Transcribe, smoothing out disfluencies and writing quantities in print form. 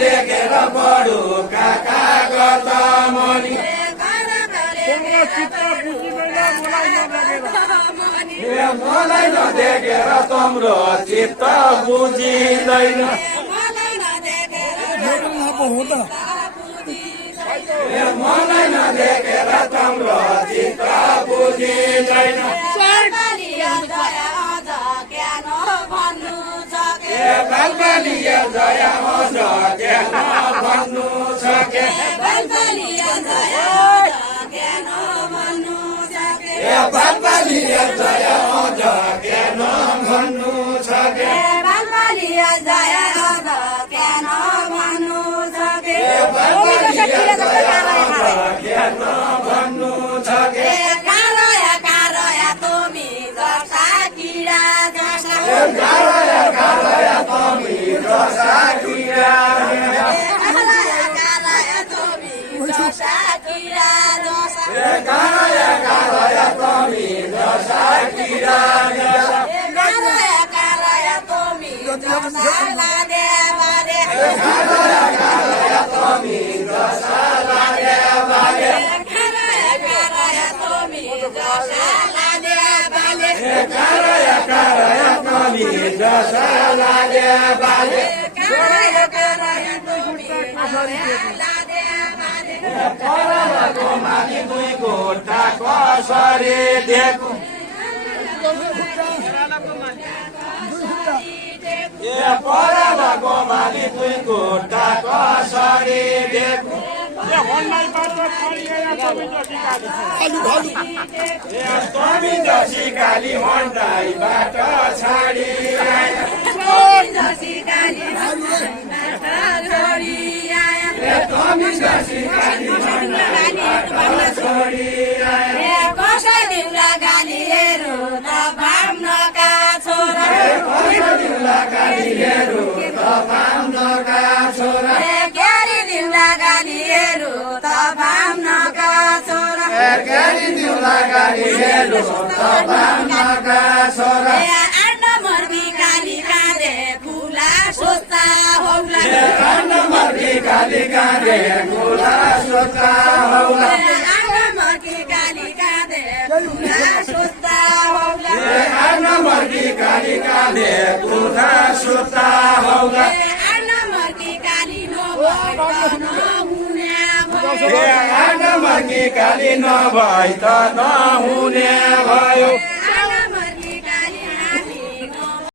लेखेर बडु काका गर्दा मनी मलाई नदेखेर तिम्रो चित्त बुझिँदैन मलाई नदेखेर तिम्रो चित्त बुझिँदैन बालबालिया जया अझ ज्ञान भन्नु छ के बालबालिया जया अझ ज्ञान भन्नु छ के बालबालिया जया अझ ज्ञान भन्नु छ के ज्ञान भन्नु छ के कारया तुमी जसा किरा जसा कारया तुमी जसा किरा कारया तुमी जसा किरा जसा कारया तुमी जसा किरा कारया तुमी जसा लादे बादे कारया तुमी जसा लागे बागे कारया तुमी जसा लादे बाले कारया तुमी जसा लागे बागे कारया तुमी लादे बाले परमको माथि दुई गोटा कसरी देखु परमको माथि दुई गोटा कसरी देखु तमी जसी काली मन्डाइबाट छाडी तमी जसी काली मन्डाइबाट छोडी कसै दिउला गालीहरू त भाम्नका छोरा दिउला गालीहरू त भाम्नका छोरा क्यारी दिउला गालीहरू त भाम्नका छोरा क्यारी दिउला गालीहरू त भाम्नका छोरा मर्गी काली काँदे फुला सोच्दा हौला मर्गी काली काँदे फुला सोच्दा हौला मर्गी काली काँदे फुला सोच्दा हौला मर्गी काली काँदे फुला सोच्दा हौला मर्गी काली नहुने मर्गी काली नभई त नहुने भयो